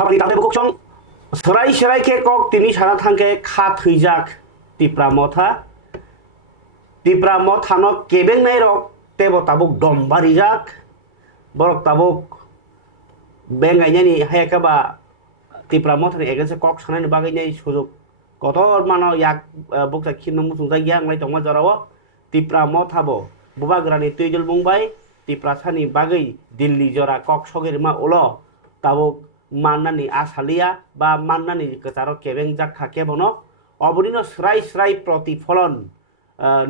खामानि दाबे बखसं सराय सराय के कक तिनि साना थांके खा थैजाक तिप्रा मथा तिप्रा मथानो केबेंनाय रक तेबो ताबुक दमबारिजाक बरक ताबुक बेंगायनायनि हायाकाबा तिप्रा मथानि एगेन्स्ट कक सानायनि बागैनाय सुजुग कतर मानो याक बक्सा खिनो मुसुंजा गिया आंलाय दंमा जराव तिप्रा मथाबो बुबाग्रानि तैजल बुंबाय तिप्रासानि बागै दिल्ली जरा कक सगेरमा उलो ताबुक माननानि आसालिया बा माननानि गोजारो केबेंजाक केबनो अबनिनो स्राय स्राय प्रतिफलन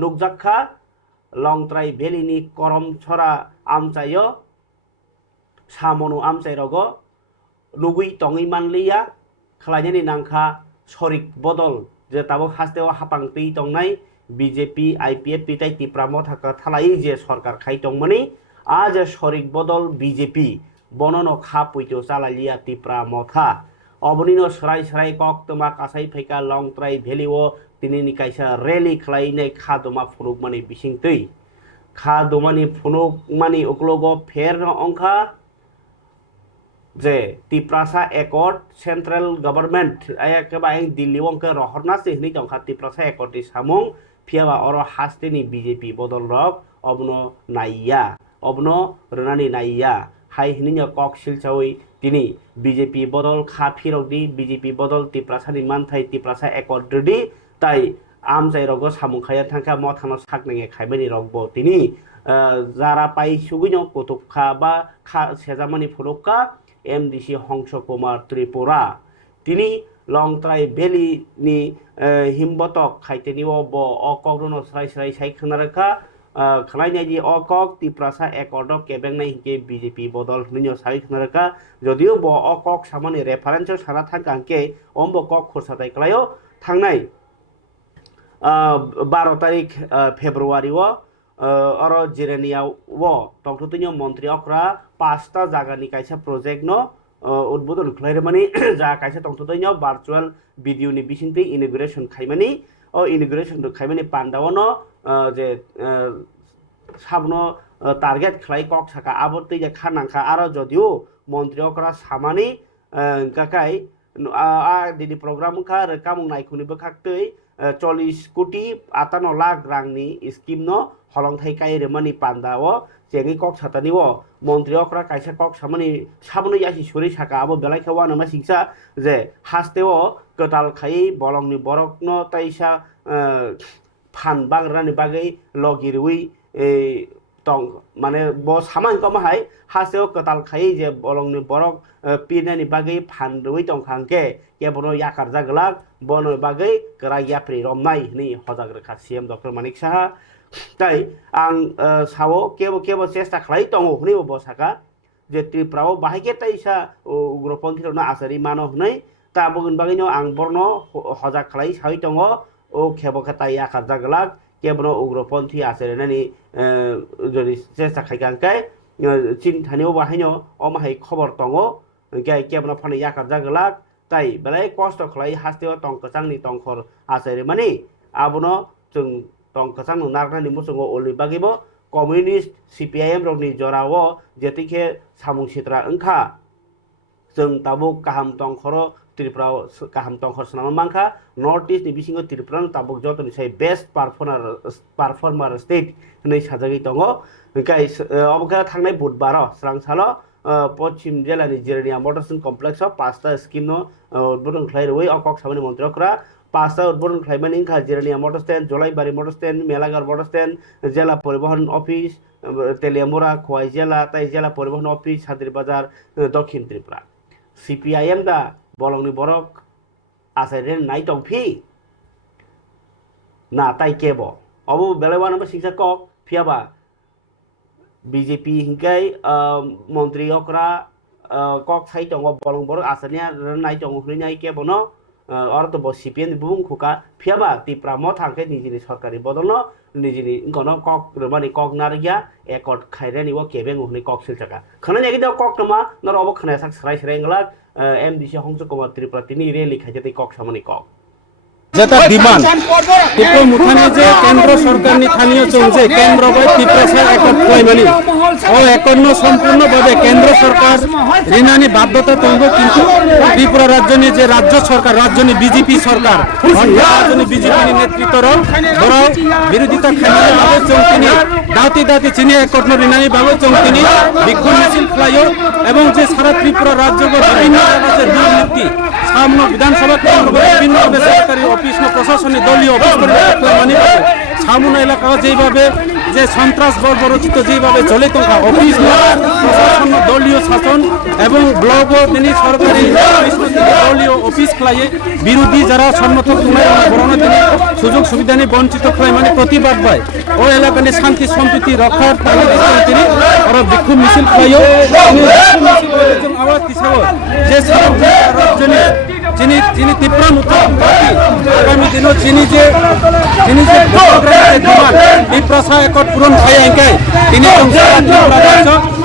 नुकजाखा लंत्राय भेलिनि करम छरा आमचायो सामनु आमचायरगो नुगुई तङै मानलिया खालायनायनि नांखा सरिक बदल जे ताबो हास्तेव हापांतै तंनाय बीजेपी आईपीएफ पिताय तिप्रा मथाखा थालायै जे सरकार खाय तंमनि आज सरिक बदल बीजेपी बननो खा पुइतो चालालिया तिप्रा मथा अबनिनो सराय सराय कक तमा कासाय फैका लंत्राय भेलिओ तिनिनि कायसा रैली खालायनाय खा दमा फुनुक माने बिसिंतै खा दमानि फुनुक माने उक्लोगो फेर अंखा जे तिप्रासा एकॉर्ड सेंट्रल गवर्नमेंट आयाकेबा आं दिल्ली अंके रहरना से हनै दंखा तिप्रासा एकॉर्ड नि सामुं फियाबा अरो हास्तेनि बीजेपी बदल रक अबनो नाइया अबनो रनानि नाइया हाय हनै कक सिलचावै तिनि बीजेपी बदल खा फिरकदि बीजेपी बदल तिप्रासानि मानथाय तिप्रासा एकॉर्ड दि ताई आमचाय रगो सामुखाया थांखा मथानो साकनेंगे खायमानि रगबो तिनि जारा पाइ सुगिनो कुतुबखा बा खा सेजामानि फुनुका एमडीसी हंस कुमार त्रिपुरा तिनी लंत्राय भेली नि हिमबतक खायतेनि ब अकग्रनो सराय सराय साय खनारखा खलायनाय दि अकक तिप्रासा एकॉर्ड केबेंनाय हिके बीजेपी बदल निनो साय खनारखा जदियो ब अकक सामानि रेफारेंस साना थांकांके अम्ब कक खुरसाताय खलायो थांनाय 12 तारिख फेब्रुआरी और जिरानिया तंथुतुनियो मंत्री अक्रा 5टा जागानि कायसा प्रोजेक्ट नो उद्बोधन खालायरमानि जा कायसा तंथुतुनियो वर्चुअल भिडियो नि बिसिंति इनॉग्रेशन खायमानि इनॉग्रेशन खायमानि पांडावनो जे साबनो टारगेट खालाय कक साका आबोतै जे खानांखा आरो जदियो मंत्री अक्रा सामानि काकाय दिनै प्रग्राम खा रकामु नायखुनिबो खाक्तै 40 कोटी 58 लाख रांनि स्कीम नो हलंथाय कायरमानि पांडाओ जेंगे कक सातानि मंत्री अक्रा कायसा कक सामानि साबनो यासि सुरि साका आबो बेलायखा वानामा सिंसा जे हास्तेओ कताल खायै बलंनि बरकनो ताइसा फान बांग्रानि बागै लगिरुई तंग माने ब सामान कमाहाय हासेओ कताल खायै जे बलंनि बरक पिरनानि बागै फानरुई तंखांके केबनो याकार जागलाक बनो बागै गरा याप्रि रमनाय नि हजाग्रखा सीएम डॉक्टर मानिक साहा ताई आं सावो केबो चेष्टा खालाय तंगो हनै बसाका जे त्रिपुराओ बाहायके ताइसा उग्रपन्थीरनो आसारि मानो हनै ता बगन बागैनो आं बरनो हजा खालाय साय तंगो ओ खेबका ताइ याकार जागलाक केबनो उग्रपन्थी आसारिनानि जदि चेष्टा खायगांकाय चीन थानिओ बाहायनो अमाहाय खबर तंगो केबनो फाने याकार जागलाक ताई बेलाय कष्ट खालाय हास्तेओ तंकचांनि तंखर आसारि मानि आबनो जों तंकचां नारनानि मुसुंगो ओलि बागैबो कम्युनिस्ट सीपीआईएम रगनि जराओ जेतिखे सामुं सित्रा ओंखा जों ताबुक काहाम तंखरो त्रिपुराओ काहाम तंखर सनामा मांखा नॉर्थ ईस्ट नि बिसिंगो त्रिपुरा ताबुक जतनि साय बेस्ट परफॉर्मर स्टेट नै साजागै दंगो गाय अबका थांनाय बुधबार स्रांसालो पश्चिम जिल्लानि जिरानिया मोटरसन कम्प्लेक्स 5टा स्कीम नो उद्बोधन खालायरुई अकक सामानि मंत्री अक्रा 5टा उद्बोधन खालायमानि इंखा Jirania motor stand Jolaibari motor stand motor मोटर स्टैंड जिला परिवहन ऑफिस तेलियामुरा खोवाई जिला ताई जिला परिवहन ऑफिस साद्रि बाजार दक्षिण त्रिपुरा सीपीआईएम दा बलंनि बरक आसायरेन नाय तंफि ना ताई केबो अबो बेलायवानाबो सिंसा कक फियाबा बीजेपी हिंकाय मंत्री अक्रा कक साइ दंगो बलं बरक आसानिया नाय दंगो हनै केबनो और तो बस सीपीएम बुं खुका फियाबा तिप्रा मथांके निजिनि सरकारी बदलनो निजिनि गनो कक रमानि कक नारगिया एकॉर्ड खायरेनि वो केबें हनै कक सिलचाका खना नेगि द कक नमा नर अबो खनाया साक सराय सरायंगला एमडीसी हंस कुमार त्रिपुरा तिनि रेली खायते कक सामानि कक যেটা ডিমান্ড টিপ্রা মুথানি যে কেন্দ্র সরকারনি স্থানীয় চলছে কেন্দ্র বাই টিপ্রাসা একট ক্লাইমানি ও একন্ন সম্পূর্ণভাবে কেন্দ্র সরকার ঋণানি বাধ্যতা তঙ্গ কিন্তু ত্রিপুরা রাজ্যনি যে রাজ্য সরকার রাজ্যনি বিজেপি সরকার রাজ্যনি বিজেপি নেতৃত্বর বড় বিরোধিতা খাইলে ভাবে চৌকিনি দাঁতি দাঁতি চিনি একন্ন ঋণানি ভাবে চৌকিনি বিক্ষোভ মিছিল খাইও এবং যে সারা ত্রিপুরা রাজ্য বিভিন্ন যে দুর্নীতি সামনে বিধানসভা কেন্দ্র বিভিন্ন বেসরকারি অফিস প্রশাসনিক দলীয় অফিস সামনে এলাকা যেভাবে যে সন্ত্রাস বর্বরচিত যেভাবে চলে থাকা অফিস প্রশাসন দলীয় শাসন এবং ব্লক তিনি সরকারি দলীয় অফিস খেলায় বিরোধী যারা সমর্থক তিনি সুযোগ সুবিধা নিয়ে বঞ্চিত খেলায় মানে প্রতিবাদ পায় ও এলাকা নিয়ে শান্তি সম্প্রীতি রক্ষার তিনি ওরা বিক্ষোভ মিছিল খেলাইও আওয়াজ দিছাও যে যিনি তীব্র আগামী দিনও যিনি যে টিপ্রাসা একট পূরণ হয় এঙ্কাই তিনি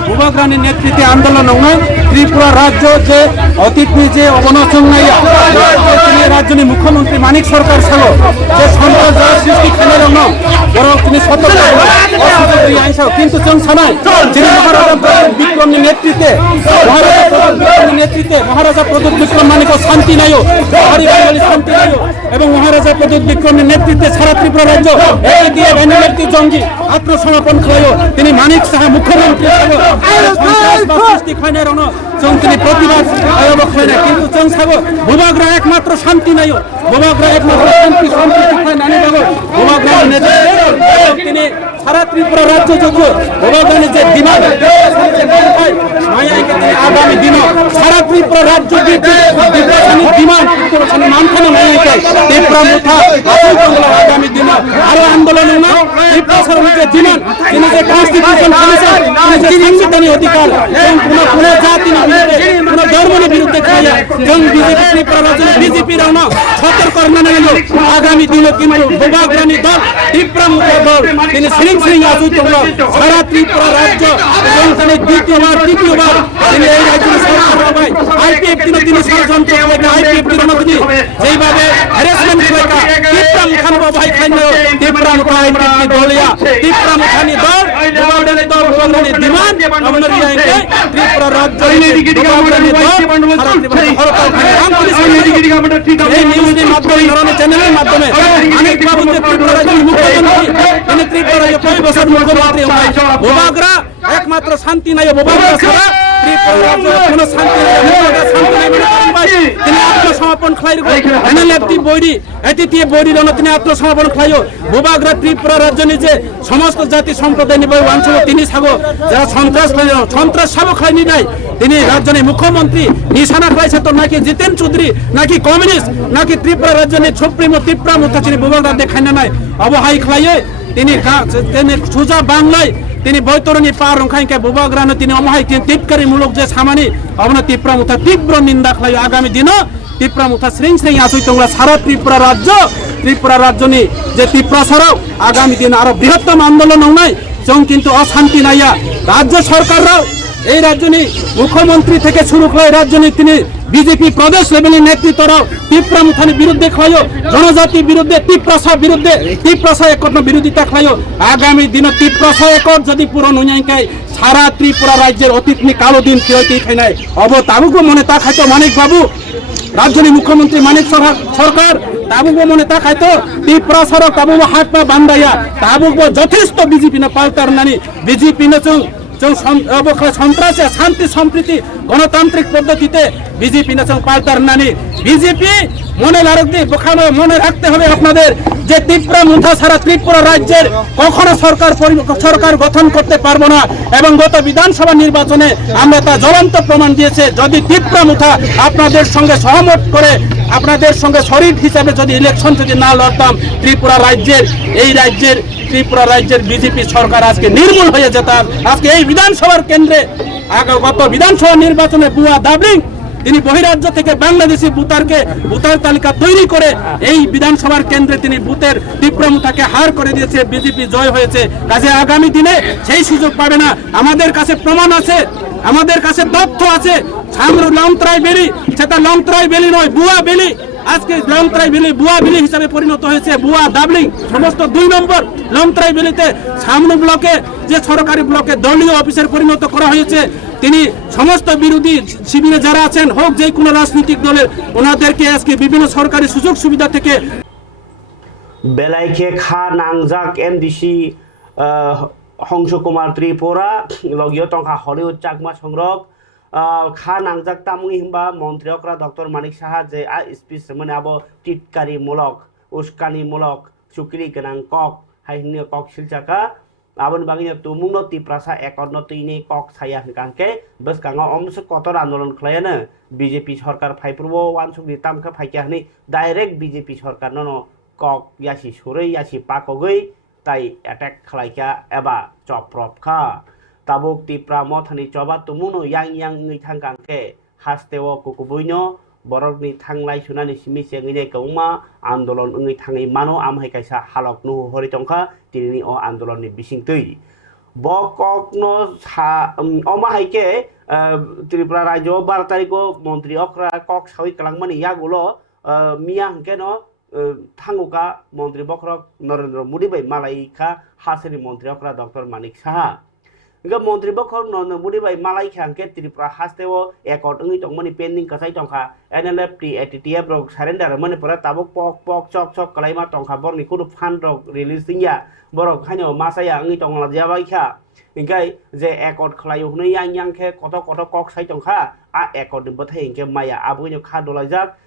ভূভাগ্রানী নেতৃত্বে আন্দোলন ত্রিপুরা রাজ্য যে অতীতনি যে অবনচংনাইয়া তিনি রাজ্যনি মুখ্যমন্ত্রী মানিক সরকার ছিল যে সন্ত্রাস যারা সৃষ্টি খেলে বরং তিনি সতর্ক কিন্তু চং সানাই যিনি মহারাজা বিক্রমী নেতৃত্বে মহারাজা প্রদীপ বিক্রম মানিক শান্তি নাইও বাঙালি শান্তি নাইও এবং মহারাজা প্রদীপ বিক্রমের নেতৃত্বে সারা ত্রিপুরা রাজ্য এনএলএফটি জঙ্গি আত্মসমর্পণ খেলাইও তিনি মানিক সাহা মুখ্যমন্ত্রী সৃষ্টি খাইনে রণ তিনি প্রতিবাদ কিন্তু চং সাগর ভূভাগ্রা একমাত্র শান্তি নাইও ভূভাগ্রা একমাত্র শান্তি সম্প্রীতি খাই নানি বাবু ভূভাগ্রা তিনি সারা ত্রিপুরা রাজ্য যোগ্য ভূভাগ্রানি যে ডিমান্ড আগামী দিন সারা ত্রিপুরা রাজ্য ডিমান্ড নামখানা মায়াইকে টিপ্রা মুথা আগামী দিন আরো আন্দোলন টিপ্রাসার যে ডিমান্ড তিনি যে কনস্টিটিউশন সাংবিধানিক অধিকার এবং কোন জাতি কোন ধর্মের বিরুদ্ধে খাইয়া এবং বিজেপি ত্রিপুরা রাজ্যের বিজেপির সতর্ক জানাইল আগামী দিনে কিন্তু ভূভাগ্রানি দল টিপ্রা মুথা দল তিনি সিং আসুন সারা ত্রিপুরা রাজ্য এবং তিনি দ্বিতীয়বার তৃতীয়বার তিনি এই রাজ্যের সরকার হবে আইপিএফ তিনি ষড়যন্ত্র আইপিএফ তিনি যেইভাবে হ্যারাসমেন্ট করেকা টিপ্রা মুখানি ভাই খাইন টিপ্রা মুখা আইপিএফ দলিয়া টিপ্রা মুখানি দল ভূভাগ্রানি দল ভূভাগ্রানি ডিমান্ড আমাদের ইয়াকে ত্রিপুরা রাজ্য ভূভাগ্রানি দল সারা ত্রিপুরা হরতাল এই নিউজের মাধ্যমে ধরনের চ্যানেলের মাধ্যমে অনেক বাবু ত্রিপুরা রাজ্যের মুখ্যমন্ত্রী তিনি ত্রিপুরা রাজ্য 5 বছর মুখ্যমন্ত্রী ভূভাগ্রা একমাত্র শান্তি নাই ভূভাগ্রা ছাড়া ত্রিপুরা রাজ্য কোনো শান্তি নাই তিনি আত্মসমর্পণ খাই এনএলএফটি বৈরি এটিতে বৈরি তিনি আত্মসমর্পণ খাইও ভূভাগ্রা ত্রিপুরা রাজ্য নিজে সমস্ত জাতি সম্প্রদায় নিবে অঞ্চল তিনি সাগো যারা সন্ত্রাস সাগো খাইনি নাই তিনি রাজ্যের মুখ্যমন্ত্রী নিশানা খাইছে তো নাকি জিতেন চৌধুরী নাকি কমিউনিস্ট নাকি ত্রিপুরা রাজ্যের সুপ্রিমো টিপ্রা মুথা তিনি ভূভাগ্রা দেখাই না নাই অবহাই খাইয়ে তিনি সোজা বাংলায় তিনি বৈতরণী পার রংখাইকে ভূভাগ্রানো তিনি অমহাই টিপকারী মূলক যে সামানি অবনা টিপ্রা মুথা তীব্র নিন্দা খাই আগামী দিন টিপ্রা মুথা শ্রেণী আসুই তোমরা সারা ত্রিপুরা রাজ্যনি যে টিপ্রাসারাও আগামী দিন আরো বৃহত্তম আন্দোলন নাই চং কিন্তু অশান্তি নাইয়া রাজ্য সরকাররাও এই রাজ্যনি মুখ্যমন্ত্রী থেকে শুরু করে রাজ্যনি তিনি বিজেপি প্রদেশ লেভেলের নেতৃত্বরাও টিপ্রা মুথানি বিরুদ্ধে খাইও জনজাতির বিরুদ্ধে টিপ্রাসা একট বিরোধিতা খাইও আগামী দিন টিপ্রাসা একট যদি পূরণ হইয়াই সারা ত্রিপুরা রাজ্যের অতীতনি কালো দিন ফিরতেই খাই নাই তাবুকও মনে তা খাইতো মানিক বাবু রাজ্যের মুখ্যমন্ত্রী মানিক সরকার তাবুক মনে তা খাইতো টিপ্রাসার তাবুক হাত পা বান্ধাইয়া তাবুক যথেষ্ট বিজেপি না পাল্টার নানি বিজেপি না সন্ত্রাস শান্তি সম্প্রীতি গণতান্ত্রিক পদ্ধতিতে বিজেপি নেশন পাল্টার নানি বিজেপি মনে মনে রাখতে হবে আপনাদের যে টিপ্রা মুথা সারা ত্রিপুরা রাজ্যের কখনো সরকার গঠন করতে পারবো না এবং গত বিধানসভা নির্বাচনে আমরা তা জ্বলন্ত প্রমাণ দিয়েছে যদি টিপ্রা মুথা আপনাদের সঙ্গে সহমত করে আপনাদের সঙ্গে শরিক হিসাবে যদি ইলেকশন যদি না লড়তাম ত্রিপুরা রাজ্যের বিজেপি সরকার আজকে নির্মূল হয়ে যেতাম আজকে এই বিধানসভার কেন্দ্রে গত বিধানসভা নির্বাচনে বুয়া দাবলিং তিনি বহিরাজ্য থেকে বাংলাদেশি ভোটার তালিকা তৈরি করে এই বিধানসভার কেন্দ্রে তিনি বুথের টিপ্রা মুথাকে হার করে দিয়েছে বিজেপি জয় হয়েছে কাজে আগামী দিনে সেই সুযোগ পাবে না আমাদের কাছে প্রমাণ আছে আমাদের কাছে তথ্য আছে সামরু লংত্রাই বেলি সেটা লংত্রাই বেলি নয় বুয়া বেলি আজকে লংত্রাই ভ্যালি বুয়া ভ্যালি হিসাবে পরিণত হয়েছে, বুয়া ডাবলিং সমস্ত 2 নম্বর লংত্রাই ভ্যালিতে সামনে ব্লকে যে সরকারি ব্লকে দলীয় অফিসের পরিণত করা হয়েছে। তিনি সমস্ত বিরোধী শিবিরে যারা আছেন হোক যে কোনো রাজনৈতিক দলের ওনাদেরকে আজকে বিভিন্ন সরকারি সুযোগ সুবিধা থেকে বেলাইকে খা নাংজাক এমডিসি হংস কুমার ত্রিপুরা লগিও টংকা হলিউড চাকমা সংরক খা নাংজাক তামুই হিমবা মন্ত্রী অকরা ডক্টর মানিক সাহা যে স্পিচ মানে আবো টিটকারি মূলক উস্কানি মূলক চুক্রি গোনাं কক হাইনি কক শিলচাকা আবন বাগিনো তুমুংনো তিপ্রাসা একর্ণ তুইনি কক সায়া হিকাंके বসকাङाव অমস কতর আন্দোলন খলায়ানো বিজেপি সরকার ফাইপ্রবো ওয়ানসুগনি তামখা ফাইকাহনি ডাইরেক্ট বিজেপি সরকার ননো কক ইয়াসি সুरै यासि पाकगै তাই অ্যাটাক খালাইকা এবা চপ্রপখা তাবুক টিপ্রা মথানি চবা তুমুনো yang ngै थांगांके हास्तेव कुकुबुइनो बरकनि थांलाय सुनानि सिमिसे ngैने गौमा आन्दोलन ngै थाङै मानो आमहाय कायसा हालक नु हरि तंखा तिनि अ आन्दोलननि बिसिंतै बककनो अमाहायके त्रिपुरा राज्य 12 तारिखो मन्त्री अक्रा कक सावै कलांगमानि यागुलो मिया हंकेनो थांगुका मन्त्री बख्रक नरेन्द्र मोदी bai मालाइखा हासेनि मन्त्री अक्रा डक्टर मानिक साहा इनका मन्त्री बख्रक नरेन्द्र मोदी bai मालाइखा हंके त्रिपुरा हास्तेव एकट ngै तंगमानि पेन्डिं कसै तंखा एनएलएफ टीएटीटीएफ रक सारेन्डार माने परा ताबुक पक पक चक चक कलाइमा तंखा बरनि कुदु फान्ड रक रिलिज दिया बरक खानो मासाया ngै तंगला जाबाइखा इनकाय जे एकट खलायो हनै यांखे कत कत कक साइ तंखा आ एकट बथाय इनके माया आबुनो खा दलाइजाक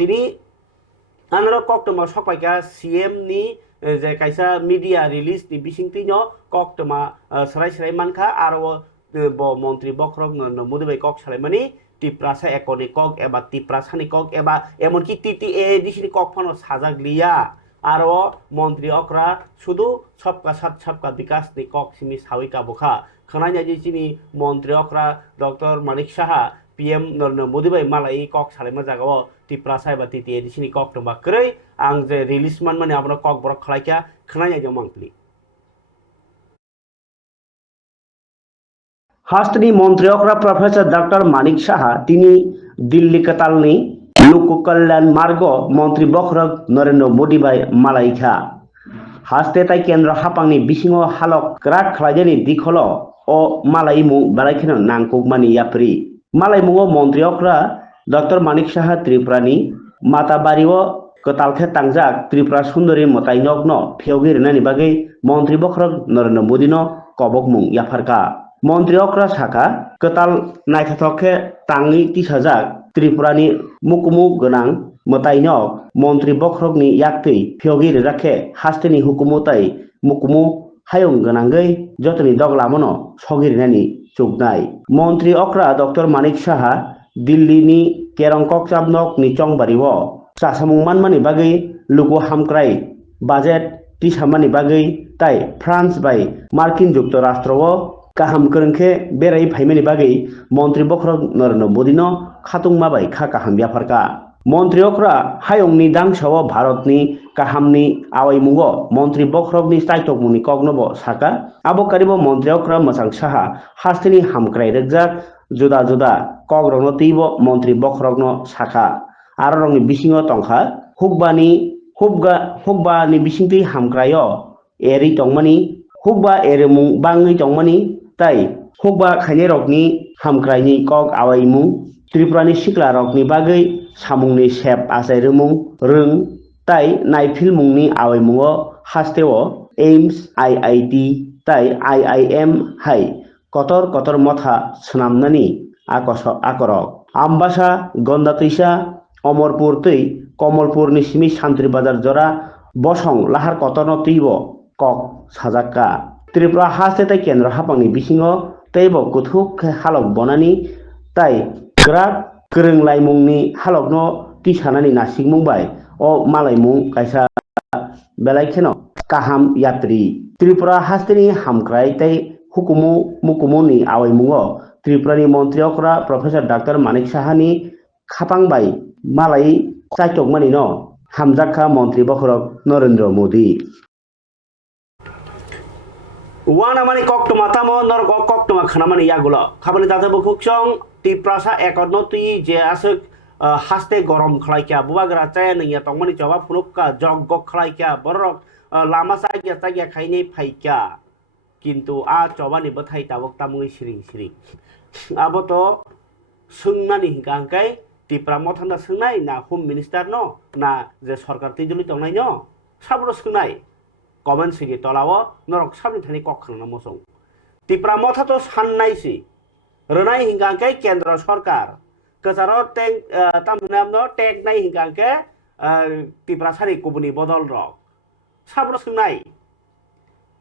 तिनि आनरो कक्टमा सकपाइका सीएम नि जे कायसा मीडिया रिलीज नि बिसिंतिनो कक्टमा सराय सराय मानखा आरो ब मन्त्री बख्रक मोदी bai कक सालायमानि टिप्रासा एकनि कक एबा टिप्रासानि कक एबा एमनकि टीटीए दिसिनि कक फानो साजागलिया आरो मन्त्री अक्रा शुधु सबका साथ सबका विकास नि कक सिमी साविका बखा खनाय जिसिनि मन्त्री अक्रा doctor Manik Saha PM Narendra Modi bai मालाय कक सालायमा जागाव टिप्रासा एबा टीटीए दिसिनि कक तंबा करै आं जे रिलीज मान माने आबनो कक बरक खलायका खनाय जो मांगली हास्टनि मन्त्री अक्रा प्रोफेसर डक्टर मानिक साहा तिनी दिल्ली कतालनि लोक कल्याण मार्ग मन्त्री बख्रक नरेन्द्र मोदी bai मालायखा हास्ते ताई केन्द्र हापांनि बिसिङाव हालक राग खलायजेनि दिखल अ मालायमु बारायखिनो नांकुकमानि याप्रि मालायमुङाव मन्त्री अक्रा डक्टर मानिक साहा त्रिपुरानि माताबारियाव कतालखे तांजाक त्रिपुरा सुन्दरी मताइनकन फेवगिरनानि बागै मन्त्री बख्रक नरेन्द्र मोदीनो कबकमुं याफारका मन्त्री अक्रा साखा कताल नायथाथखे ताङै तिसाजाक त्रिपुरानि मुकुमु गोनां मताइनक मन्त्री बख्रकनि याक्तै फेवगिर राखे हास्तेनि हुकुमताय मुकुमु हायं गोनांगै जतनि दगलामनो सगिरनानि चुकनाय मन्त्री अक्रा डक्टर मानिक साहा दिल्लीनि केरंकक चाबनक निचंबारिव चासामुंमान मानि बागै लुगु हामक्राय बाजेट तिसामानि बागै ताई फ्रांस बाय मार्किन जुक्तराष्ट्रव काहाम करंखे बेराय फाइमानि बागै मन्त्री बख्रक नरेन्द्र मोदीनो खातुंमा बाय खा काहाम याफारका मन्त्री अक्रा हायंनि दांसाव भारतनि काहामनि आवायमुंगो मन्त्री बख्रकनि साइतकमुनि कग्नब साका आबकारिबो मन्त्री अक्रा मसां साहा हास्तेनि हामक्राय रेगजाक जुदा जुदा कग्रनो तीबो मन्त्री बख्रकनो साखा आरो रंनि बिसिङाव तंखा हुकबानि बिसिंति हामक्रायो एरि तंमानि हुकबा एरेमुं बाङै तंमानि ताई हुकबा खायने रकनि हामक्रायनि कक आवायमुं त्रिपुरानि सिक्ला रकनि बागै सामुंनि सेप आसायरुमुं रों ताई नायफिलमुंनि आवायमुङाव हास्तेव एम्स आईआईटी ताई आईआईएम हाय कतर कतर मथा सोनामनानि आकरक आम्बासा गन्दातैसा अमरपुर तै कमलपुरनि सिमी सान्त्रि बाजार जरा बसं लाहार कतन तैब कक साजाक्का त्रिपुरा हास्ते ताई केन्द्र हापांनि बिसिङाव तैब कुथुक हालक बनानि ताई ग्राक गोरोंलायमुंनि हालकनो तिसानानि नासिकमुंबाय अ मालायमुं कायसा बेलायखेनो काहाम यात्री त्रिपुरा हास्तेनि हामक्राय ताई हुकुमु मुकुमुनि आवायमुङाव त्रिपुरानि मन्त्री अक्रा प्रोफेसर डक्टर मानिक साहानि खापांबाय मालाय चाइतकमानि न हामजाखा मन्त्री बख्रक नरेन्द्र मोदी वानामानि कक्टमा तामो नरक कक्टमा खानामानि यागुल खाबानि दाता बुखुकसं तिप्रासा एकर्नो तुई जे आसुक haste gorom khlaikya bubagra chaya ningya tongmani joba phunukka joggo khlaikya borok lama sagya tagya khaini phaikya kintu a chobani bathai tabuk tamui siring siring abo to sungnani hingangkai Tipra Mothana sungnai na home minister no na je sarkar tijuli tongnai no sabro sungnai comment sigi tolawo norok sabni thani kokhang na mosong Tipra Motha to sannai si Rwnai hingangkai kendra sarkar kesaro teng tamnam no tag nai hingangke Tiprasa ni kubuni bodol rok sabro sungnai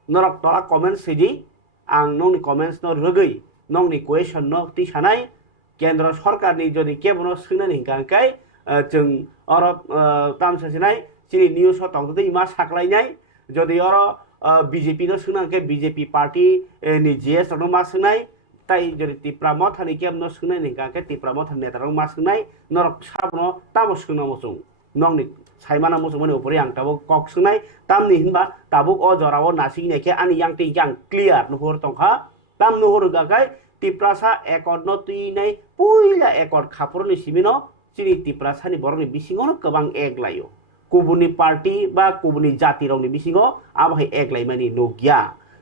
norok tola comment sigi ang nong ni comments no rugui nong ni question no ti sanai Kendra sarkar ni jodi kebono sungnani hingangkai जों अर तामसासिनाय सिरि news तंगदे इमा साख्लायनाय जदि अर BJP no सुनांके BJP party नि GS no मा सुनाय ताई जदि तिप्रा मथानि केम no सुनाय निकाके तिप्रा मथानि नेता नो मा सुनाय नरक साबनो तामो सुना मोसुं नंनि साइमाना मोसुं मनि उपरि आं ताबो कक सुनाय तामनि हिनबा ताबुक अ जराव नासिंनायके आनि यांग ति यांग क्लियर नुहुर तंखा ताम नुहुर गाकाय तिप्रासा एकर्ड नो तुइनाय पुइला एकर्ड खापुरनि सिमिनो सिरि तिप्रासानि बरनि बिसिङावनो गोबां एगलायो गुबुननि पार्टी बा गुबुननि जाति रावनि बिसिङाव आबहाय एगलायमानि नगिया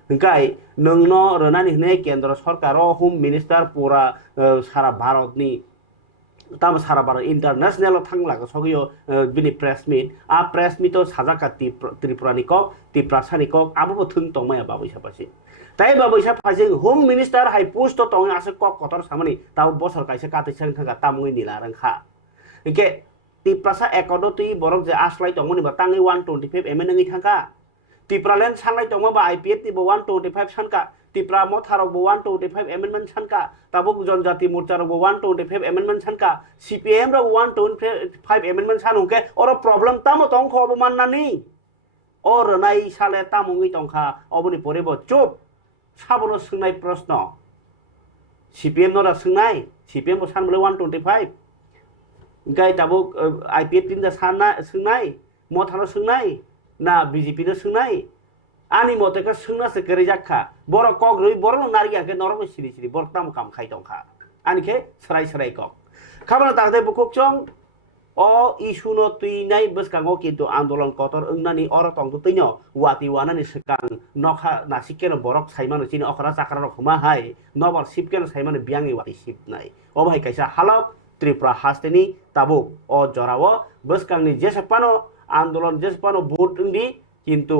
ओंखाय नोंनो रनानि हने केन्द्र सरकार होम मिनिस्टार पुरा सारा भारतनि ताम सारा भारत इंटरनेशनल थांलागा सगियो बिनि प्रेस मीट आ प्रेस मीट साजाका त्रिपुरानि कक तिप्रासानि कक आबो थुं तंमाया बाबैसा पासे ताई बाबैसा पासे होम मिनिस्टार हाई पोस्ट तंग आसे कक कतर सामनि ताव बसर काइसे कातैसा थांगा तामुइ निला रंखा ओके तिप्रासा एकर्ड तुइ बरक जे आस्लाय तंगमनि बा तांगै 125 एमएन नङै थांगा तिप्रालेन सानलाय तंग बा आईपीएफ नि 125 सानका तिप्रा मथाराव 125 एमेन्डमेंट सानका ताबुक जनजाति मोर्चाराव 125 एमेन्डमेंट सानका सीपीएम राव 125 एमेन्डमेंट सानुके और प्रॉब्लम तामो तंख अबमाननानि और रनाय साले तामुङै तंखा अबनि परेबो चुप साबनो सोंनाय प्रश्न सीपीएम नरा सोंनाय सीपीएम को सानबले 125 गाय ताबुक आईपीएफ तिनदा सानना सोंनाय मथाराव सोंनाय ना बीजेपी नो सोंनाय आनी मतेका सोंनासो केरेजाखा बर कक रइ बर नारियाके नरम सिरि सिरि बर ताम काम खाइ दंखा आनिखे सराय सराय कक खाबना तागदे बुकुकचं अ इशु नो तुइनाय बसकांगो किन्तु आन्दोलन कतर ओंनानि अर तंगु तैनो वाति वानानि सकां नखा नासिकेनो बरक साइमानो चिनि अखरा चाकरा रखमा हाय नबर सिपकेनो साइमानो बियांगि वाति सिपनाय अबाय काइसा हालक त्रिपुरा हास्तेनि ताबुक अ जराव बसकांनि जेसेपानो आन्दोलन जेसेपानो भोट ओंदि किन्तु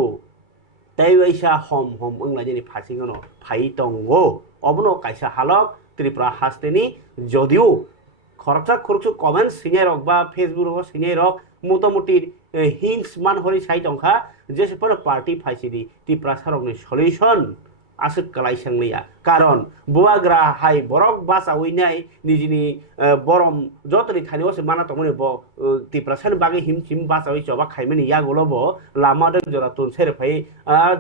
तैवैसा हम ओंलायनि फासिङनो फाइ दंगो अबनो काइसा हालक त्रिपुरा हास्तेनि जदिउ खरचा खरचु कमेन्ट सिङाय रक बा फेसबुक रो सिङाय रक मोटामुटी हिंस मान हरि साइ दंखा जेसेफोर पार्टी फाइसिदि त्रिपुरा सरकनि सल्युशन आसो कलाइसांनिया कारण बुवाग्रा हाय बरक बासावैनाय निजिनि बरम जतनि थानिवसे माना तमनि ब तिप्रासन बागे हिमसिम बासावै चबा खाइमेनि यागोलबो लामादो जरा तुनसेर फै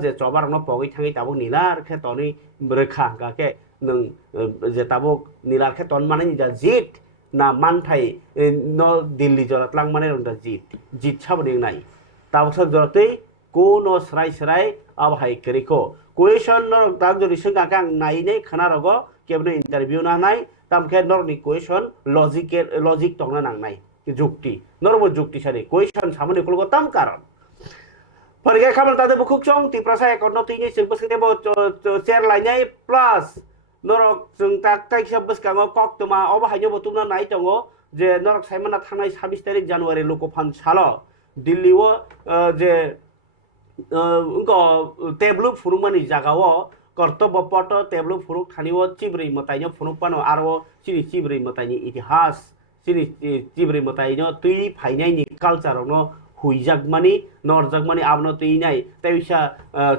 जे चबारनो पगै थाङै ताबो निलार खेतनि रेखा गाके नों जे ताबो निलार खेतन माने जा जित ना मानथाय न दिल्ली जरा तलां माने रंदा जित साबनि नाय ताबो जरतै कोनो सराय सराय अब हाय करिको क्वेश्चन न दाग जरि संगा गां नायनै खना रगो केबने इंटरव्यू ना नाय तामखे नरनि क्वेश्चन लॉजिक तंगना नांनाय जुक्ति नरबो जुक्ति सानि क्वेश्चन सामने कलगो ताम कारण फरगे खामल तादे बुकुकचं तिप्रासा एकर्ड नतिनि सिबो सकेबो चेर लायनाय प्लस नरक जों ताक ताइसा बसकाङो कक्तमा अब हायनो बतुमना नाय दङो जे नरक साइमाना थांनाय 26 तारिख जानुवारि लोकफान साल दिल्लीव जे उनको टेबलु फुरुमानि जागावो कर्तव्य पट टेबलु फुरुक थानिवो चिब्रै मताइनो फुरुकपानो आरो चिब्रै मताइनि इतिहास चिब्रै मताइनो तुइ फाइनायनि कालचारनो हुइजागमानि नरजागमानि आबनो तुइनाय तैसा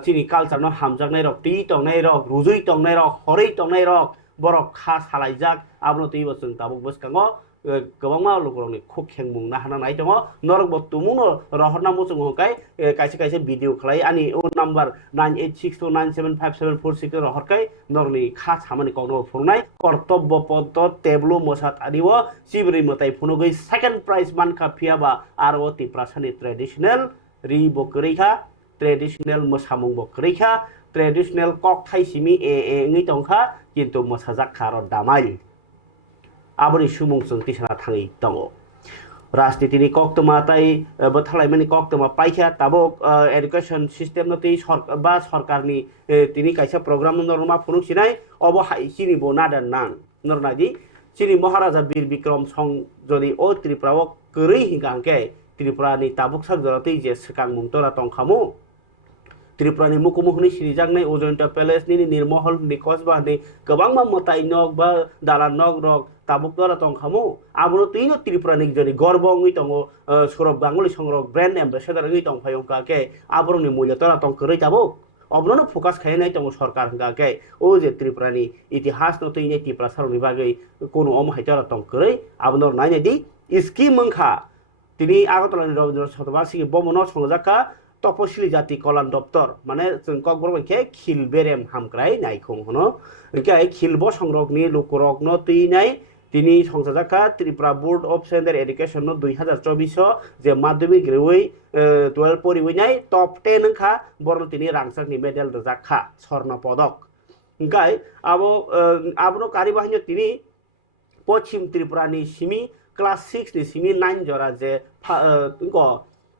चिनि कालचारनो हामजागनाय रक ति तंनाय रक रुजुइ तंनाय रक हरै तंनाय रक बरक खा सालायजाग आबनो तुइ बसं ताबुक बसकाङो गोबांमा लोगरनि खुखें मुंना हाना नाय दङ नरक बतुमुनो रहरना मोसुङ होकाय काइसे काइसे भिडियो खलाय आनि ओ नम्बर 9862975746 रहरकाय नरनि खा सामानि कौनो फुरनाय कर्तव्य पद टेबलु मोसात आदिवो सिब्रै मताइ फुनुगै सेकेंड प्राइज मानखा फियाबा आरो तिप्रासानि ट्रेडिशनल रि बकरैखा ट्रेडिशनल मोसामुं बकरैखा ट्रेडिशनल कक थाइसिमि एङै दंखा किन्तु मोसाजाखा र दामाय आबनि सुमुंजों तिसाना थाङै दङ राजनीतिनि कक्तमा ताई बथालाइमानि कक्तमा पाइखा ताबुक एडुकेशन सिस्टेम न ती सरकारनि तिनि काइसा प्रोग्राम नरमा फुनुक सिनाय अब हाइसिनि बनादान नां नरनादि सिनि महाराजा वीर विक्रम सं जदि ओ त्रिपुराव करै हिंगांके त्रिपुरानि ताबुक सागजरति जे सिकां मुंतरा तंखामु त्रिपुरानि मुकुमुखनि सिरिजांनाय अजन्ता पेलेसनि निर्महलनि कसबानि गोबांमा मताइ नग बा दाला नग नग ताबुकदरा तंखामु आबनो तिनो त्रिपुरानि जदि गर्बंगै दङो सरब गांगुलि संरक ब्रांड एम्बेसडर ngै दंफायंकाके आबरोनि मूल्यतरा तंकरै ताबुक अब्लानो फोकस खायनाय दङ सरकार हंगाके ओ जे त्रिपुरानि इतिहास न तैने तिप्रासारनि बागै कोनो अमहायतरा तंकरै आबनो नायनायदि स्किम मंखा तिनि आगतलानि रवीन्द्र शतबार्षिकी बमनो संजाका तपसिली जाति कल्याण दप्तर माने जों ककबरबायखे खिलबेरेम हामक्राय नायखं हनो इनके खिलबो संरकनि लुकरकनो तैनाय तिनि संजाका Tripura board of secondary education नो 2024 जे माध्यमिक रेवै 12 परिवैनाय टप 10 खा बरन तिनि रांसारनि मेडेल रजाखा स्वर्ण पदक इनके आबो कार्यबाहिनी तिनि पश्चिम त्रिपुरानि सिमी क्लास 6 नि सिमी 9 जरा जे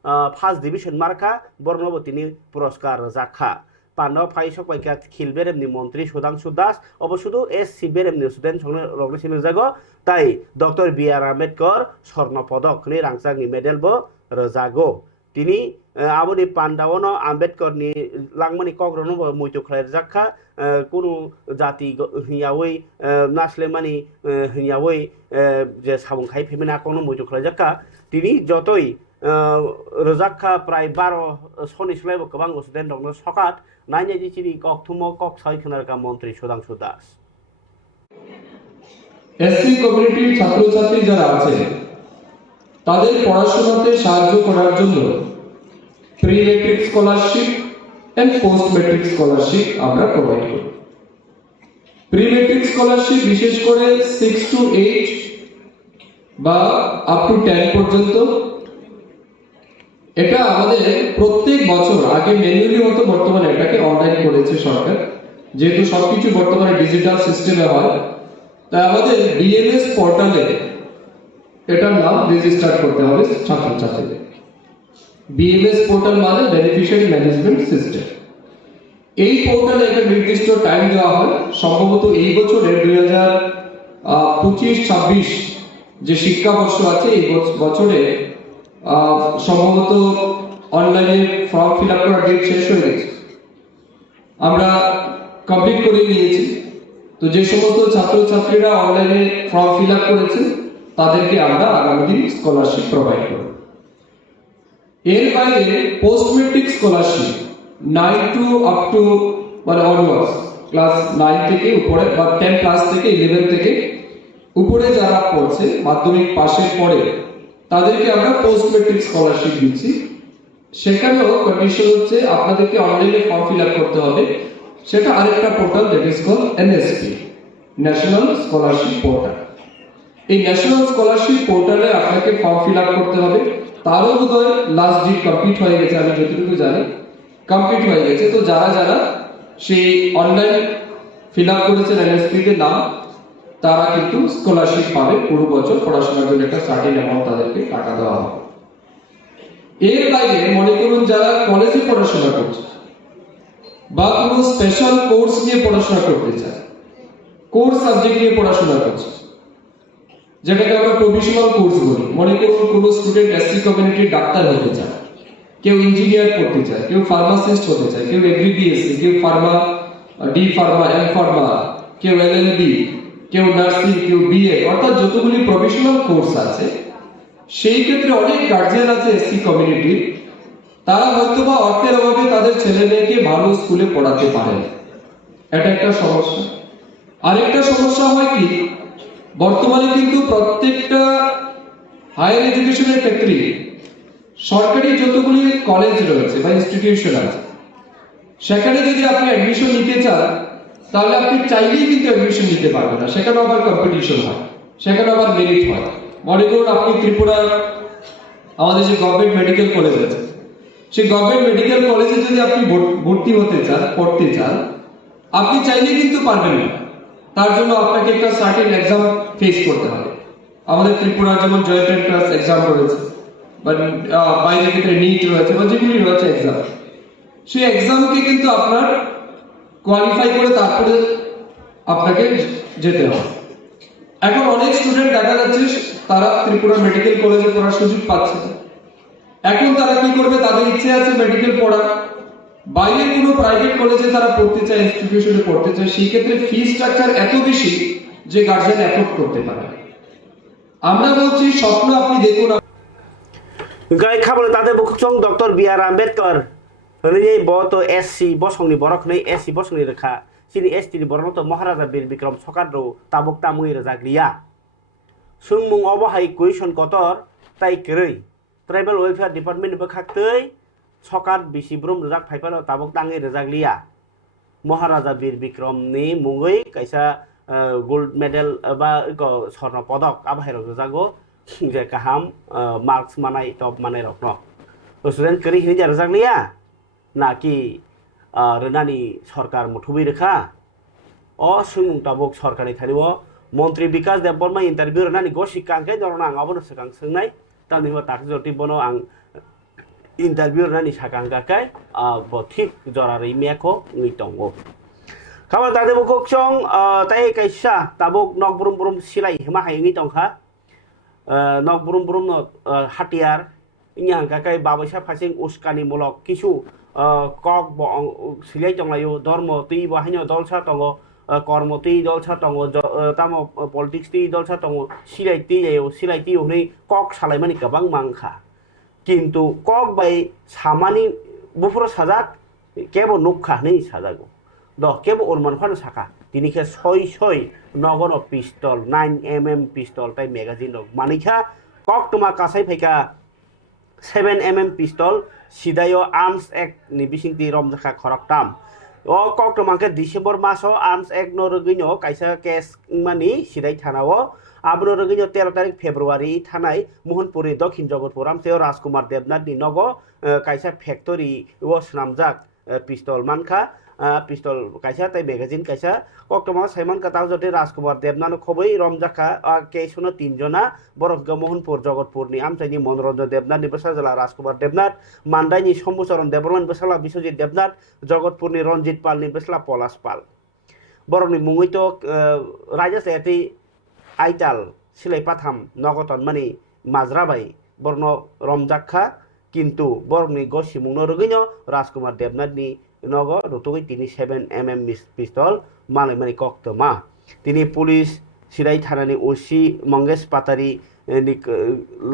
फार्स्ट डिविजन मार्का बर्णवतीनि पुरस्कार रजाखा पांडव फाइसक बाइका खिलबेरेमनि मंत्री सुधांशु दास अबशुदु एससी बेरेमनि स्टुडेंट संनो रगसिनो जागो ताई डॉक्टर बी.आर. आम्बेडकर स्वर्ण पदक नि रांसारनि मेडेल बो रजागो तिनि आबोनि पांडवनो आम्बेडकरनि लांमानि कग्रनो मुइतो खलाय जाखा कुनु जाति हियावै नासलेमानि हियावै जे साबुंखाय फेमिना कोनो मुइतो खलाय जाखा तिनि जतोई रजाखा प्राय 12 सनिसलाय गोबां स्टुडेंट दङ सकात नायनायदि चिनि कक्थुमो कक साइ खनारका मन्त्री सुधांशु दास এসসি কমিউনিটির ছাত্রছাত্রী যারা আছে তাদের পড়াশোনাতে সাহায্য করার জন্য pre matric scholarship and post matric scholarship আমরা প্রোভাইড করি প্রি ম্যাট্রিক স্কলারশিপ বিশেষ করে 6 to 8 বা আপ টু 10 পর্যন্ত এটা আমাদের প্রত্যেক বছর আগে ম্যানুয়ালি হতো বর্তমানে এটাকে অনলাইন করেছে সরকার যেহেতু সবকিছু বর্তমানে ডিজিটাল সিস্টেমে হয় তাই আমাদের বিএমএস পোর্টালে এটার নাম রেজিস্টার করতে হবে ছাত্রছাত্রীদের বিএমএস পোর্টাল মানে বেনিফিশিয়ারি ম্যানেজমেন্ট সিস্টেম এই পোর্টালে একটা নির্দিষ্ট টাইম দেওয়া হয় সম্ভবত এই বছরের 2025-26 যে শিক্ষাবর্ষ আছে এই বছরে সম্ভবত অনলাইনে ফর্ম ফিল আপ করার ডেট শেষ হয়ে গেছে আমরা কমপ্লিট করে নিয়েছি তো যে সমস্ত ছাত্রছাত্রীরা অনলাইনে ফর্ম ফিল আপ করেছে তাদেরকে আমরা আগামী দিন স্কলারশিপ প্রোভাইড করব এর বাইরে post matric scholarship 9 to up to মানে অনওয়ার্ডস ক্লাস 9 থেকে উপরে বা 10 ক্লাস থেকে 11 থেকে উপরে যারা পড়ছে মাধ্যমিক পাশের পরে তাদেরকে আমরা পোস্ট ম্যাট্রিক স্কলারশিপ দিচ্ছি সেখানেও কন্ডিশন হচ্ছে আপনাদেরকে অনলাইনে ফর্ম ফিল আপ করতে হবে সেটা আরেকটা portal that is called NSP national scholarship portal এই ন্যাশনাল স্কলারশিপ পোর্টালে আপনাকে ফর্ম ফিল আপ করতে হবে তারও বোধহয় লাস্ট ডেট কমপ্লিট হয়ে গেছে আমি যতটুকু জানি কমপ্লিট হয়ে গেছে তো যারা যারা সেই অনলাইন ফিল আপ করেছেন এনএসপি তে নাম তারা কিন্তু স্কলারশিপ পাবে পুরো বছর পড়াশোনার জন্য একটা সার্টেন অ্যামাউন্ট তাদেরকে টাকা দেওয়া হবে এর বাইরে মনে করুন যারা কলেজে পড়াশোনা করছে বা কোনো স্পেশাল কোর্স নিয়ে পড়াশোনা করতে চায় কোর্স সাবজেক্ট নিয়ে পড়াশোনা করছে যেটাকে আমরা প্রফেশনাল কোর্স বলি মনে করুন কোনো স্টুডেন্ট এসসি কমিউনিটির ডাক্তার হতে চায় কেউ ইঞ্জিনিয়ার পড়তে চায় কেউ ফার্মাসিস্ট হতে চায় কেউ এগ্রি বিএসসি কেউ pharma D pharma M pharma কেউ এলএলবি কেউ নার্সিং কেউ বিএ অর্থাৎ যতগুলি প্রফেশনাল কোর্স আছে সেই ক্ষেত্রে অনেক গার্জিয়ান আছে এসসি কমিউনিটি তারা হয়তোবা অর্থের অভাবে তাদের ছেলে মেয়েকে ভালো স্কুলে পড়াতে পারে এটা একটা সমস্যা আরেকটা সমস্যা হয় কি বর্তমানে কিন্তু প্রত্যেকটা হায়ার এডুকেশনের ক্ষেত্রে সরকারি যতগুলি কলেজ রয়েছে বা ইনস্টিটিউশন আছে সেখানে যদি আপনি অ্যাডমিশন নিতে চান তাহলে আপনি চাইলেই কিন্তু অ্যাডমিশন নিতে পারবেন না সেখানে আবার কম্পিটিশন হয় সেখানে আবার মেরিট হয় মনে করুন আপনি ত্রিপুরা আমাদের যে গভর্নমেন্ট মেডিকেল কলেজ আছে সেই গভর্নমেন্ট মেডিকেল কলেজে যদি আপনি ভর্তি হতে চান পড়তে চান আপনি চাইলে কিন্তু পারবেন না তার জন্য আপনাকে একটা সার্টেন এক্সাম ফেস করতে হবে আমাদের ত্রিপুরার যেমন জয়েন্ট এন্ট্রান্স এক্সাম রয়েছে বা বাইরের ক্ষেত্রে নিট রয়েছে বা যেগুলি রয়েছে এক্সাম, সেই এক্সামকে কিন্তু আপনার কোয়ালিফাই করে তারপরে আপনাকে যেতে হবে। এখন অনেক স্টুডেন্ট দেখা যাচ্ছে তারা ত্রিপুরা মেডিকেল কলেজে পড়ার সুযোগ পাচ্ছে না। এখন তারা কি করবে, তাদের ইচ্ছে আছে মেডিকেল পড়া, বাইরের কোনো প্রাইভেট কলেজে তারা পড়তে চায়, ইনস্টিটিউশনে পড়তে চায়, সেই ক্ষেত্রে ফি স্ট্রাকচার এত বেশি যে গার্জিয়ান অ্যাফোর্ড করতে পারে। আমরা বলছি স্বপ্ন আপনি দেখুন। গাই খাবলে তাদের বুকচং ডক্টর বি.আর. আম্বেদকর হইনি বতো এসসি বসংনি বরকनै এসসি বসংনি রেখা সিনি ST ni borno to Maharaja Bir Bikram সকাদ্র Tabuk তামুই রাজাগলিয়া সুংমুং অবহাই question কতর তাই কেরৈ ট্রাইবেল ওয়েলফেয়ার ডিপাर्टमेंट বখাক্তৈ সকাত বিসি ব্রম রাজাক ফাইপাল তাবুক তাঙै রাজাগলিয়া মহারাজা Bir Vikram ni মুঙ্গৈ কাইসা gold medal বা স্বর্ণ পদক আবহাইর রাজাগো যে কাহাম মার্কস মানাই টপ মানাই রকন স্টুডেন্ট করি হিনি রাজাগলিয়া নাকি রনানি সরকার মুঠুবি রেখা সুমুং তাবুক সরকারি থানিব মন্ত্রী বিকাশ দেব বর্মা ইন্টারভিউ রনানি গো শিক্ষাঙ্কে জরনা আং আবনো সাকাং সোंनाय তানিব তাকে জটি বনো আং ইন্টারভিউ রনানি সাকাঙ্গাকাই ব ঠিক জরাरै মেখো নি দंगो খাবার তাদে বকচং তাই কাইসা তাবুক নক ব্রুম ব্রুম সিলাই হেমা হাইङै दंखा নক ব্রুম ব্রুম হাতিয়ার ইয়া কাকাই বাবৈসা ফাসিং উস্কানি মূলক কিছু কক সিলাই দंलायो धर्म तै बाहायनो दलसा दङ कर्म तै दलसा दङ तामो पलिटिक्स तै दलसा दङ सिलाइ तैयाव सिलाइ तै हनै कक सालायमानि गोबां मांखा किन्तु कक बाय सामानि बुफुर साजाक केबो नुखा नै साजागो द केबो उरमान फानो साखा दिनिखे सय नगन पिस्तल 9mm पिस्तल ताइ मेगाजिन दं मानिखा कक तुमा कासाइ फैका 7mm पिस्तल सिदायो आर्म्स एक्ट नि बिसिंति रमजाखा खरकटाम ओ कक्टमांके डिसेम्बर मासो आर्म्स एक्ट नो रगैनो काइसा केस मानि सिदाय थानावो आबनो रगैनो 13 तारिख फेब्रुवारि थानाय मोहनपुरी दक्षिण जगतपुर आमसेव राजकुमार देबनाथ नि नगो काइसा फैक्टरि वो स्नामजाक पिस्तल मानखा पिस्तल काइसा ताइ मेगाजिन काइसा कक्टमा साइमन काताव जते राजकुमार देबनाथ खबै रमजाखा केसनो 3 जना बरफ मोहनपुर जगतपुरनि आमचाइनि मनोरंजन देबनाथनि बसाजला राजकुमार देबनाथ मान्दाइनि सम्बुचरण देबरमन बसाला बिश्वजित देबनाथ जगतपुरनि रंजित पालनि बसाला पलाश पाल बरफनि मुङैथ रायजासायाति आइताल सिलाइ पाथाम नगतन मानि माजराबाई बरनो रमजाखा किन्तु बरफनि गसि मुंनो रगैनो राजकुमार देबनाथनि नगो रुतुगै तिनि 7mm पिस्तल मालाय मानि कक्टमा तिनि पुलिस सिराय थानानि ओसि मंगेश पातारी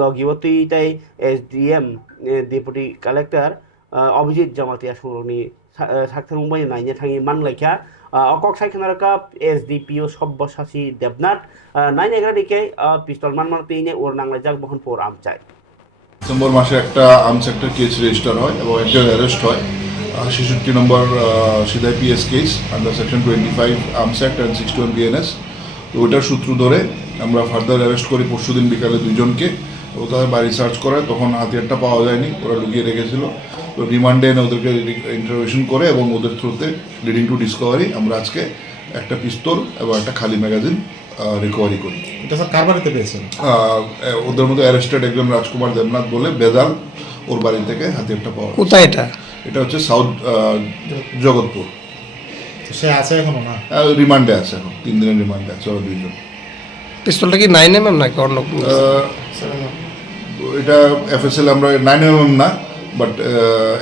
लगिवती ताई SDM deputy collector Abhijit Jamatia संरनि साक्थामुंबाय नायनो थाङि मानलायखा अकक साइखनारका SDPO सब्बसासि देबनाथ नायनायग्रा दिके पिस्तल मानमानतिने उरनांलायजाक मोहनपुर आमचाय ডিসেম্বর মাসে একটা আর্মস একটা কেস রেজিস্টার হয় এবং একজন অ্যারেস্ট হয় 66 নম্বর সিলাই PS case under section 25 arms act and 61 BNS. তো ওইটার সূত্র ধরে আমরা ফার্দার অ্যারেস্ট করি পরশুদিন বিকালে দুজনকে। ও তাদের বাড়ি সার্চ করে তখন হাতিয়ারটা পাওয়া যায়নি, ওরা লুকিয়ে রেখেছিল। তো রিমান্ডে এনে ওদেরকে ইন্টারোগেশন করে এবং ওদের থ্রুতে লিডিং টু ডিসকভারি আমরা আজকে একটা পিস্তল এবং একটা খালি ম্যাগাজিন রিকভারি করি। এটা স্যার কার বাড়িতে পেয়েছেন? ওদের মধ্যে অ্যারেস্টেড একজন রাজকুমার দেবনাথ বলে বেদাল, ওর বাড়ি থেকে হাতিয়ারটা পাওয়া। কোথায় এটা? এটা হচ্ছে সাউথ জগৎপুর। সে আছে এখনো না? রিমান্ডে আছে, এখন 3 দিনের রিমান্ডে আছে ওরা দুইজন। পিস্তলটা কি 9mm নাকি অন্য? এটা FSL আমরা 9mm না, বাট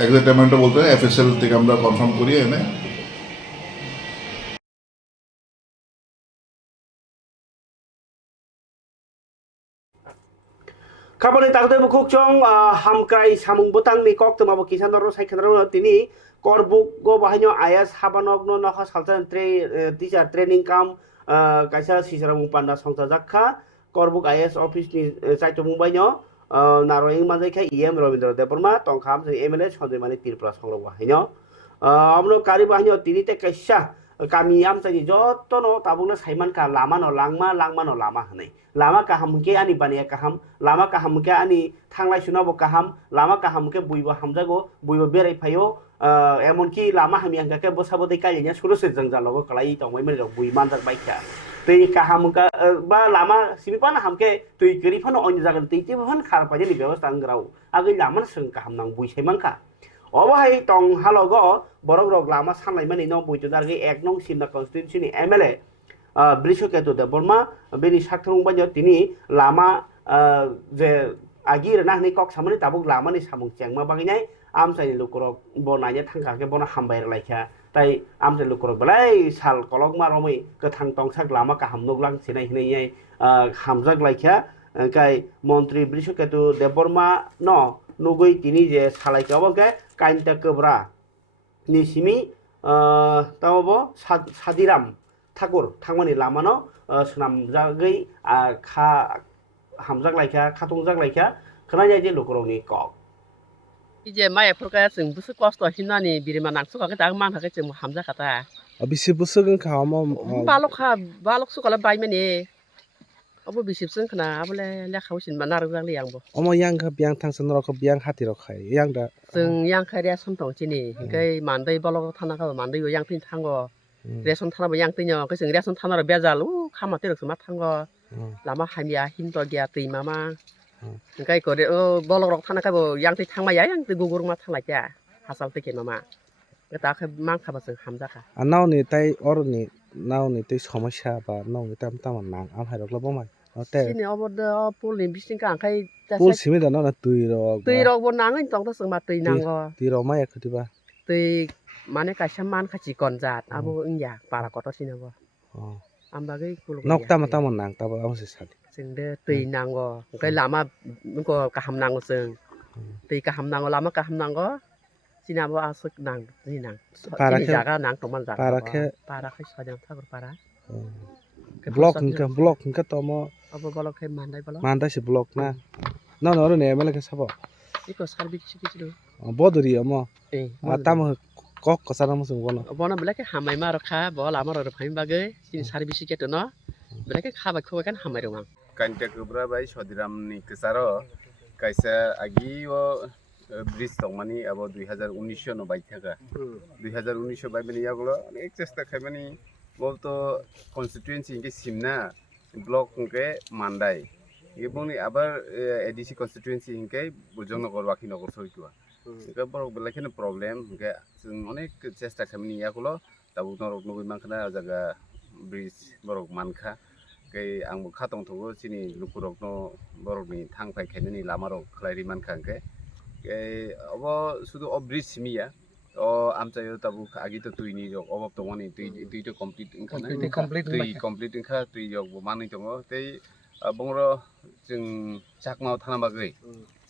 এক্সাক্ট অ্যামাউন্টটা বলতে FSL থেকে আমরা কনফার্ম করি এনে। খাবলে তাকতে বুকুকচং হামক্রাই সামুং বুতাংনি কক্তমাবো কিসানর সাইখানর তিনি করবুক গো বাহাইनो आयास हाबानगनो नखा सालतान टीचार ट्रेनिंग काम काइसा सिसरामु पान्दा संसा जाखा करबुक आयास ऑफिस नि साइटमुं बाइनो नारयिं माजाइखा EM रविन्द्र देबबर्मा तंखाम MLA सन्जय मानिक तिरप्रा संग्रह बाहाइनो अमनो कारी बाहाइनो तिनिते काइसा गामि आमचाइनि जत्तनो ताबुंनो साइमानका लामानो लांमानो लामा हनै लामा काहामके आनि बानाया काहाम लामा काहामके आनि थांलाय सुनाबो काहाम लामा काहामके बुइबो हामजागो बुइबो बेरायफायो एमनकि लामा हामियांगाके बसाबो दै कालिnya सुरुसे जंजालगो कलाई तंबाय मेरे Bui मानजाक बाइखा tui kaham ka ba lama simipan hamke tui kiri phan on jagan tui ti phan khar pa ni ব্যবস্থা angrau agi lama seng kaham nang bui sai mangka obahai tong halogo borok rok lama sanlai mani no bui tu dargi ek nong simna constituency ni MLA Brishoketu de Burma beni sakthung banyo tini lama je agir nah ni kok samani tabuk lama ni samung chengma baginai amsai lukurok bonanya thangka ke bona hambai laikha tai amsai lukurok belai sal kolok maromi kethang tongsak lama kaham nuglang sinai hinai hamjak laikha kai মন্ত্রী Brishoketu de Burma no nugui tini je salai kaboke kainta kebra ni simi tawobo sadiram ঠাকুর থাংমানি লামানো সোনামজাগै খা হামজাক लाइखा खाथंजाक लाइखा खोनाय जे लुकरनि कक 이제 마야프로가 지금 무슨 코스트 힘나니 비리만 낭수가 다 많다게 지금 함자가다 비시 부스근 가마 발록 수가라 바이면이 어버 비십슨 그나 아블레 렉하우신 만나르장 리양보 어머 양가 비양 탕선으로 비양 하티로 카이 양다 ซึ่งยังเคยได้สมตองจีนี่ก็มันได้บล็อกท่านก็มันได้อยู่ยังทิ้งทางก็เรียนท่านไปยังทิ้งเนาะก็ซึ่งเรียนท่านเราเบียจาลูข้ามมาที่เราสมัครทางก็ลามาหายาหินตัวเกียตีมาก็ก็เดี๋ยวบล็อกท่านก็บอกยังทิ้งทางมายังตีกูกูมาทางไหนจ้ะหาสาวตีเขียนมาก็ตาเคยมั่งขับมาซึ่งหำจ้ะค่ะนาวนี่ไตออร์นี่นาวนี่ไตสมัชชาบานาวนี่ตามมันนางอันให้เราแล้วบ่มั้ยแต่ที่นี่เอาบดปูลิมพิสิงกางใครปูสิมีแต่นาวตุยรอกบนนางก็ต้องต้องซึ่งมาตุยนางก็ตุยรอไม่คือที่ว่าตุยมาในการชมันขจิก่อนจัดอาบุอึ้งอยากปาละก็ต้องที่นั่นบ่อันบางทีกูนอกตามมันนางตาบ่เอาสิสัตว์ซึ่งเด้อตุยนางก็ลามามันก็กะหำนางก็ซึ่งตุยกะหำนางก็ลามากะหำนางก็สินาบ่อาสึกนางนี่นางที่จากก็นางตรงมันจากปาระแค่สอจังถ้าก็ปาระบล็อกก็ต่อมาเอาบ่บล็อกให้มันได้บ่ล่ะมันได้สิบล็อกนะนั่นออร์นี่มันก็ซะบ่นี่ก็สารบิชิดูบ่ดรีอ่ะมาตามก็สารมันซึ่งบ่เนาะบ่นะเบลกหาไม่มาหรอกค่ะบ่ลามารถไฟบาเกสินสารบิชิเกตเนาะเบลกข้าบักเข้ากันหาไม่รู้มั้งกันจะกบราใบสอดิรามนี่คือสารไกษาอากีวบริสตองมันนี่about 2019 no ใบเถอะ2019 ใบมันนี่ยากแล้วเอ็กเซสต์ใครมันนี่บอกตัว constituency อิงสิมนะบล็อกอิงมันได้ये बुंगी आबार ADC constituency इनके बुजंग नगर वाकी नगर सोई तुआ इनके baroque बेलाके न प्रॉब्लम इनके अनेक चेष्टा खामनी याकुलो ताबुक नरक नगुइ मानखना जागा ब्रिज बरोक मानखा के आं खातंग थगो सिनि लुकुरक न बरोकनि थांफाय खायनि लामारक खलायरि मानखा इनके के अब सुदु अब ब्रिज सिमिया आमचायो ताबुक आगि तो तुइनि जक अबब दङनि तुइ तो कमप्लीट इनखा तुइ जक मानै दङ तै बंगरो जों चाकमाव थानाबागै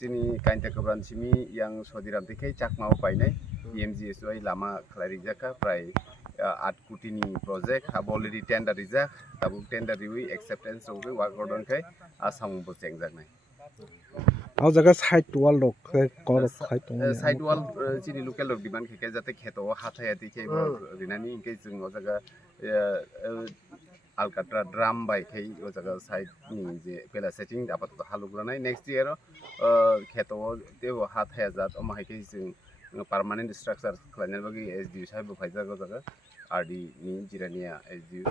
जोंनि काइन्टा कब्रान सिमी yang सदिराम देखै चाकमाव बायनाय एमजिएसवाइ लामा खलायरिजाखा प्राय 8 कोटिनि प्रोजेक्ट हाब अलरेडी टेन्डार रिजाक ताबुक टेन्डार रिवि एक्सेप्टेन्स अफ वार्क अर्डरखै आसामबो चेंजागनाय आव जगह साइड वाल रक साइड वाल जोंनि लोकेल डिमान्ड खेके जाते खेतआव हाथाया दिखे रिनानि इनके जों जगह Alcatra drum by K was a side Pela setting up at the Halugranai. Next year, Keto, they were hot hazard on my case in permanent structure, Clanelbagi as the Shabu Paizaga, RD Jirania as you.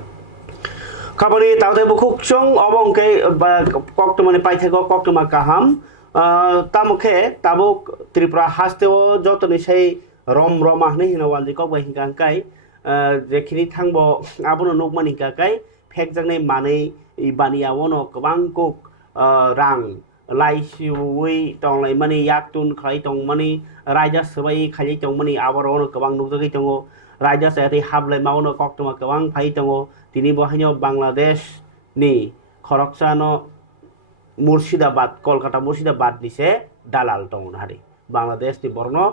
Company Taude Bukung, Obonke, Poctomani Paitego, Poctoma Kaham, Tamuke, Tabuk, Tipra Hasteo, Jotonishe, Romahni, no one the Cobain Kankai, Zekini Tango, Abuno Nukmani Kakai. Phekjaknai manai ibania wono kwbang kok rang laisiui tonglai mani yaktun khlai tongmani raja sabai khalai tongmani abarono kwbang nukjagui tongo raja sathi hablai mauno koktoma kwbang phai tongo tini bohaino Bangladesh ni khoroksa no Murshidabad Kolkata Murshidabad ni se dalal tong hari Bangladesh ni borno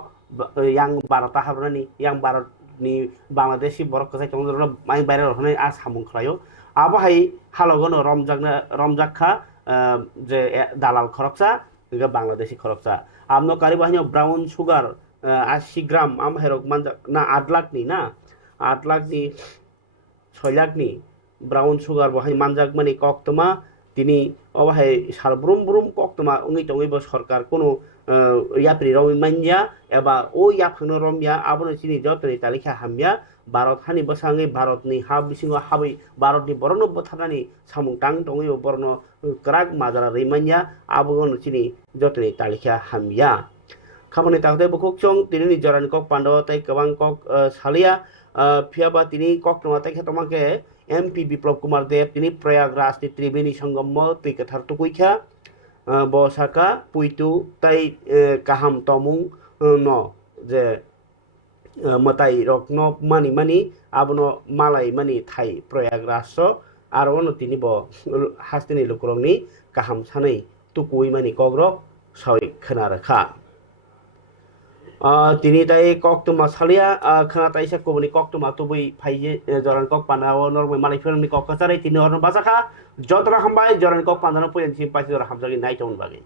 yang barata habrani yang barat ni Bangladeshi borok kasai tong mai bayre rohne as hamung khlayo आबहाय हालगनो रमजाखा जे दालाल खरकसा इनका बांग्लादेशी खरकसा आमनो कारी बाहिनो brown sugar 80 ग्राम आम हेरक मानजा ना 8 लाख नि 6 लाख नि brown sugar बहाय मानजाक माने कक्तमा तिनी অবাহাই সার ব্রুম ব্রুম কক্তমা উঙ্গি টঙ্গিব সরকার কোনো ইয়াপ্রি রমি মাইয়া এবা ও ইয়াফানো রমিয়া আবনো চিনি যতনি তালিকা হামিয়া ভারত হানি বসাঙি ভারতনি হা বিসিङाव হাবি ভারতনি বরণ বথানানি সামুং টাং টঙ্গিব বরণ ক্রাক মাজারা রিমাইয়া আবনো চিনি যতনি তালিকা হামিয়া খামানি তাহতে বকুক চং তিনি জরানি কক পান্ডব তাই গোबां কক সালিয়া ফিয়াবা তিনি কক নङा তাই খেতমাকে MP বিপ্লব কুমার দেব তিনি প্রয়াগরাজ ni ত্রিবেণী সঙ্গম তুই কথার টুকুইখা বসাকা পুইতু তাই কাহাম তমুং ন যে মতাই রকন মানি মানি আবনো মালাই মানি থাই প্রয়াগরাজ আর অন্য তিনি ব হাস্তিনি লুকুরংনি কাহাম সাनै টুকুই মানি কগ্রক সাই खोना রাখা তিনি তাই কক্তমা সালিয়া খানা তাইসা কবনি কক্তমা তুবুই ফাইজে জরান কক পানাও নরমাই মালাইফুরুनि কক কাচারে তিনি অরন বাজাখা যতরা হামবাই জরান কক পানানো পয়ন সিম পাইছে জরা হামজাগি নাইটন বাগে